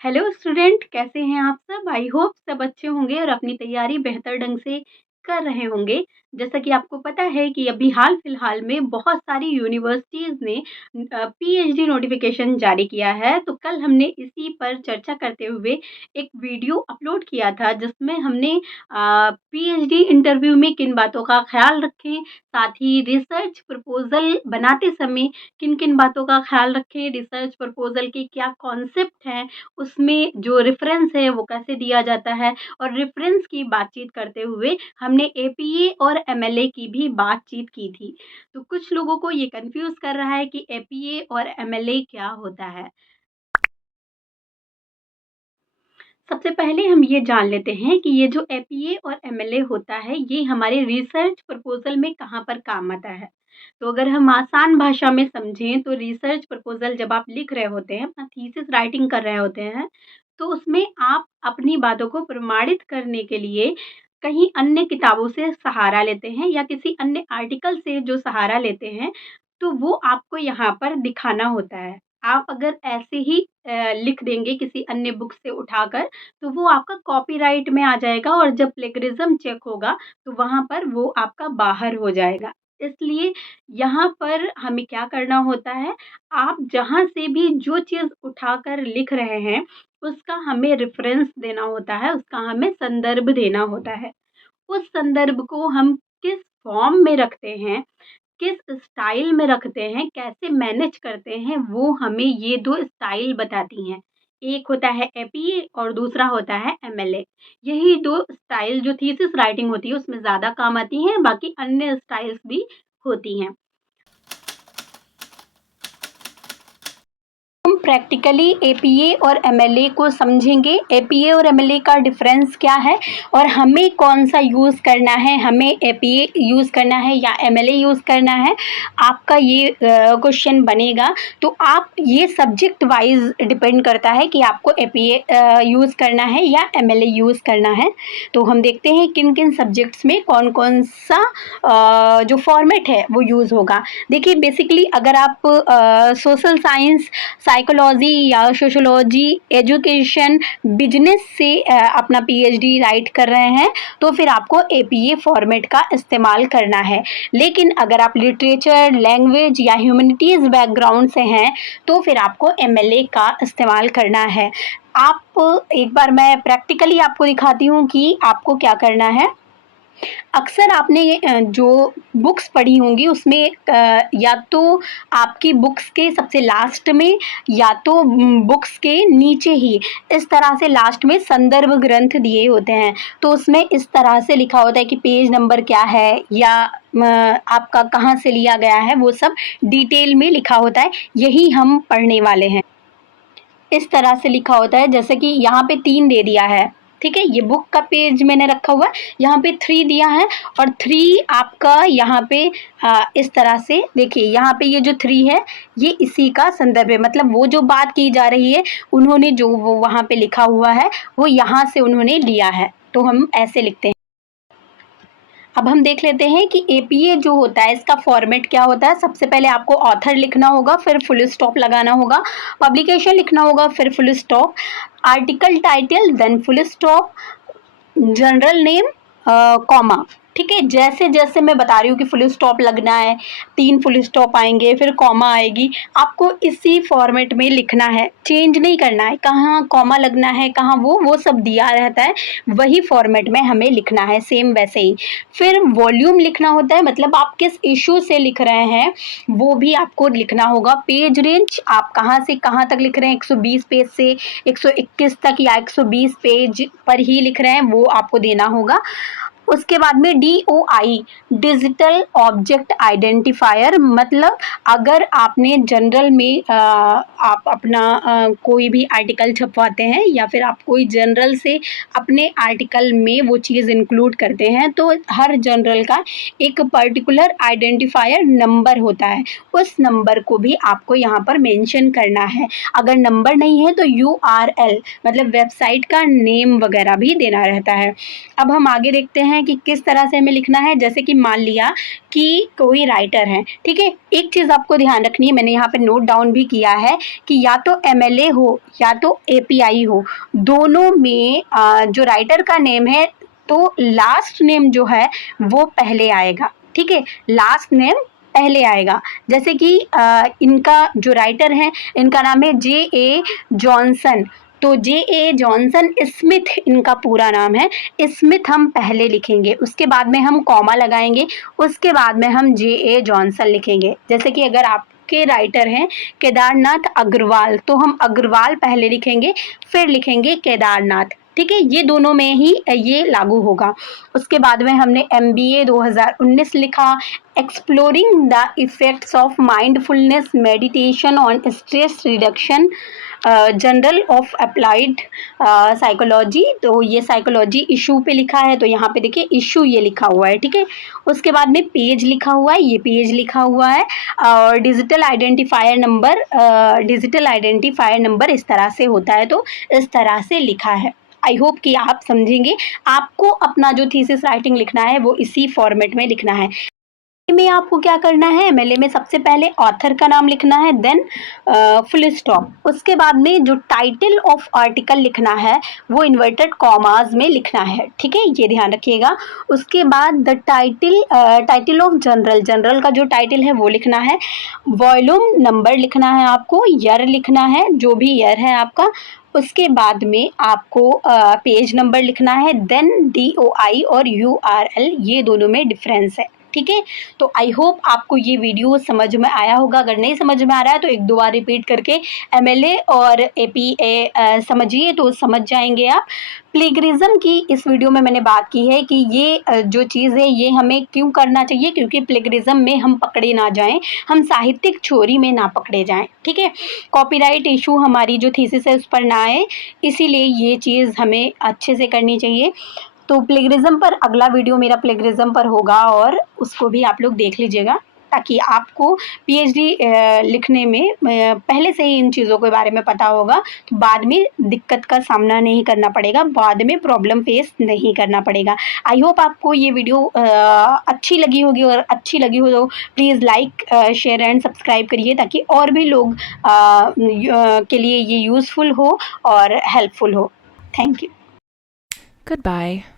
Hello student, कैसे हैं आप सब? आई होप सब अच्छे होंगे और अपनी तैयारी बेहतर ढंग से कर रहे होंगे। जैसा कि आपको पता है कि अभी हाल-फिलहाल में बहुत सारी यूनिवर्सिटीज़ ने पीएचडी नोटिफ़िकेशन जारी किया है। तो कल हमने इसी पर चर्चा करते हुए एक वीडियो अपलोड किया था जिसमें हमने पीएचडी इंटरव्यू में किन बातों का ख़्याल रखें, साथ ही रिसर्च प्रपोज़ल बनाते समय किन-किन बातों का ख़्याल रखें, रिसर्च प्रपोज़ल के क्या कॉन्सेप्ट हैं, उसमें जो रेफ़रेंस है वो कैसे दिया जाता है। और रेफ़रेंस की बातचीत करते हुए हमने एपीए और एमएलए की भी बातचीत की थी। तो कुछ लोगों को ये कन्फ्यूज़ कर रहा है कि एपीए और एमएलए क्या होता है? सबसे पहले हम ये जान लेते हैं कि ये जो एपीए और एमएलए होता है, ये हमारे रिसर्च प्रपोज़ल में कहाँ पर काम आता है। तो अगर हम आसान भाषा में समझें तो रिसर्च प्रपोज़ल जब आप लिख रहे होते हैं, अपना थीसिस राइटिंग कर रहे होते हैं, तो उसमें आप अपनी बातों को प्रमाणित करने के लिए कहीं अन्य किताबों से सहारा लेते हैं या किसी अन्य आर्टिकल से जो सहारा लेते हैं, तो वो आपको यहाँ पर दिखाना होता है। आप अगर ऐसे ही लिख देंगे किसी अन्य बुक से उठाकर, तो वो आपका कॉपीराइट में आ जाएगा और जब प्लेगरिज़्म चेक होगा, तो वहाँ पर वो आपका बाहर हो जाएगा। इसलिए यहाँ पर हमें क्या करना होता है, आप जहाँ से भी जो चीज़ उठाकर लिख रहे हैं, उसका हमें रेफ़रेंस देना होता है, उसका हमें संदर्भ देना होता है। उस संदर्भ को हम किस फ़ॉर्म में रखते हैं, किस स्टाइल में रखते हैं, कैसे मैनेज करते हैं, वो हमें ये 2 स्टाइल बताती हैं। एक होता है एपीए और दूसरा होता है एमएलए। यही 2 स्टाइल जो थीसिस राइटिंग होती है उसमें ज़्यादा काम आती हैं, बाकी अन्य स्टाइल्स भी होती हैं। हम प्रैक्टिकली एपीए और एमएलए को समझेंगे। एपीए और एमएलए का डिफरेंस क्या है और हमें कौन-सा यूज़ करना है, हमें एपीए यूज़ करना है या एमएलए यूज़ करना है, आपका ये क्वेश्चन बनेगा। तो आप ये सब्जेक्ट वाइज़ डिपेंड करता है कि आपको एपीए यूज़ करना है या एमएलए यूज़ करना है। तो हम देखते हैं किन-किन सब्जेक्ट्स में कौन-कौन सा जो फॉर्मेट है वो यूज़ होगा। देखिए बेसिकली अगर आप सोशल साइंस, साइकोलॉजी या सोशियोलॉजी, एजुकेशन, बिजनेस से अपना पीएचडी राइट कर रहे हैं, तो फिर आपको एपीए फॉर्मेट का इस्तेमाल करना है। लेकिन अगर आप लिटरेचर, लैंग्वेज या ह्यूमैनिटीज़ बैकग्राउंड से हैं, तो फिर आपको एमएलए का इस्तेमाल करना है। आप एक बार मैं प्रैक्टिकली आपको दिखाती हूँ कि आपको क्या करना है। अक्सर आपने जो बुक्स पढ़ी होंगी उसमें या तो आपकी बुक्स के सबसे लास्ट में या तो बुक्स के नीचे ही इस तरह से लास्ट में संदर्भ ग्रंथ दिए होते हैं। तो उसमें इस तरह से लिखा होता है कि पेज नंबर क्या है या आपका कहाँ से लिया गया है, वो सब डिटेल में लिखा होता है। यही हम पढ़ने वाले हैं। इस तरह से लिखा होता है जैसे कि यहाँ पे 3 दे दिया है, ठीक है? ये बुक का पेज मैंने रखा हुआ है, यहाँ पे 3 दिया है और 3 आपका यहाँ पे इस तरह से देखिए यहाँ पे ये जो 3 है, ये इसी का संदर्भ है। मतलब वो जो बात की जा रही है, उन्होंने जो वो वहाँ पे लिखा हुआ है, वो यहाँ से उन्होंने लिया है। तो हम ऐसे लिखते हैं। अब हम देख लेते हैं कि एपीए जो होता है इसका फॉर्मेट क्या होता है। सबसे पहले आपको ऑथर लिखना होगा, फिर फुल स्टॉप लगाना होगा, पब्लिकेशन लिखना होगा, फिर full stop, article title, then full stop, journal name, comma, ठीक है? जैसे-जैसे मैं बता रही हूँ कि फुल स्टॉप लगना है, 3 फुल स्टॉप आएँगे, फिर कॉमा आएगी, आपको इसी फॉर्मेट में लिखना है, चेंज नहीं करना है। कहाँ कॉमा लगना है, कहाँ वो सब दिया रहता है, वही फॉर्मेट में हमें लिखना है, सेम वैसे ही। फिर वॉल्यूम लिखना होता है, मतलब आप किस इश्यू से लिख रहे हैं, वो भी आपको लिखना होगा। पेज रेंज, आप कहाँ से कहाँ तक लिख रहे हैं, 120 पेज से 121 तक या 120 पेज पर ही लिख रहे हैं, वो आपको देना होगा। उसके बाद में डीओआई, डिजिटल ऑब्जेक्ट आइडेंटिफायर, मतलब अगर आपने जनरल में आप अपना कोई भी आर्टिकल छपवाते हैं या फिर आप कोई जनरल से अपने आर्टिकल में वो चीज़ इंक्लूड करते हैं, तो हर जनरल का एक पर्टिकुलर आइडेंटिफायर नंबर होता है, उस नंबर को भी आपको यहाँ पर मेंशन करना है। अगर नंबर नहीं है तो यूआरएल, मतलब वेबसाइट का नेम वगैरह भी देना रहता है। अब हम आगे देखते हैं हैं कि किस तरह से हमें लिखना है। जैसे कि मान लिया कि कोई राइटर है, ठीक है, एक चीज़ आपको ध्यान रखनी है, मैंने यहाँ पे नोट डाउन भी किया है कि या तो एमएलए हो या तो एपीआई हो, दोनों में जो राइटर का नेम है तो लास्ट नेम जो है वो पहले आएगा, ठीक है, लास्ट नेम पहले आएगा। जैसे कि इनका जो राइटर है इनका नाम है जे.ए. जॉनसन, तो जे.ए. जॉनसन स्मिथ इनका पूरा नाम है। स्मिथ हम पहले लिखेंगे, उसके बाद में हम कॉमा लगाएंगे, उसके बाद में हम जे.ए. जॉनसन लिखेंगे। जैसे कि अगर आप के राइटर हैं केदारनाथ अग्रवाल, तो हम अग्रवाल पहले लिखेंगे, फिर लिखेंगे केदारनाथ, ठीक है, ये दोनों में ही ये लागू होगा। उसके बाद में हमने MBA 2019 लिखा, exploring the effects of mindfulness meditation on stress reduction, journal of applied psychology, तो ये साइकोलॉजी इशू पे लिखा है, तो यहाँ पे देखिए इशू ये लिखा हुआ है, ठीक है। उसके बाद में पेज लिखा हुआ है, ये पेज लिखा हुआ है, और डिजिटल आइडेंटिफायर नंबर इस तरह से होता है, तो इस तरह से लिखा है। आई होप कि आप समझेंगे। आपको अपना जो थीसिस राइटिंग लिखना है वो इसी फॉर्मेट में लिखना है। में आपको क्या करना है, एमएलए में सबसे पहले ऑथर का नाम लिखना है, देन फुल स्टॉप। उसके बाद में जो टाइटल ऑफ आर्टिकल लिखना है वो इन्वर्टेड कॉमास में लिखना है, ठीक है, ये ध्यान रखिएगा। उसके बाद द टाइटल ऑफ जर्नल का जो टाइटल है वो लिखना है, वॉल्यूम नंबर लिखना है, आपको ईयर लिखना है, जो भी ईयर है आपका। उसके बाद में आपको पेज नंबर लिखना है, देन DOI और URL, ये दोनों में डिफरेंस है, ठीक है। तो आई होप आपको ये वीडियो समझ में आया होगा। अगर नहीं समझ में आ रहा है तो एक दो बार रिपीट करके एमएलए और एपीए समझिए, तो समझ जाएंगे आप। प्लेगरिज्म की इस वीडियो में मैंने बात की है कि ये जो चीज़ है ये हमें क्यों करना चाहिए, क्योंकि प्लेगरिज्म में हम पकड़े ना जाएं, हम साहित्यिक चोरी में ना पकड़े जाएं, ठीक है। कॉपीराइट इशू हमारी जो थीसिस है उस पर ना आए, इसीलिए ये चीज़ हमें अच्छे से करनी चाहिए। तो प्लेगरिज्म पर अगला वीडियो मेरा प्लेगरिज्म पर होगा, और उसको भी आप लोग देख लीजिएगा, ताकि आपको PhD लिखने में पहले से ही इन चीज़ों के बारे में पता होगा, तो बाद में दिक्कत का सामना नहीं करना पड़ेगा, बाद में प्रॉब्लम फेस नहीं करना पड़ेगा। आई होप आपको ये वीडियो अच्छी लगी होगी, और अच्छी लगी हो तो please like, share and subscribe करिए, ताकि और भी लोग के लिए ये यूज़फुल हो और हेल्पफुल हो। Thank you. Goodbye.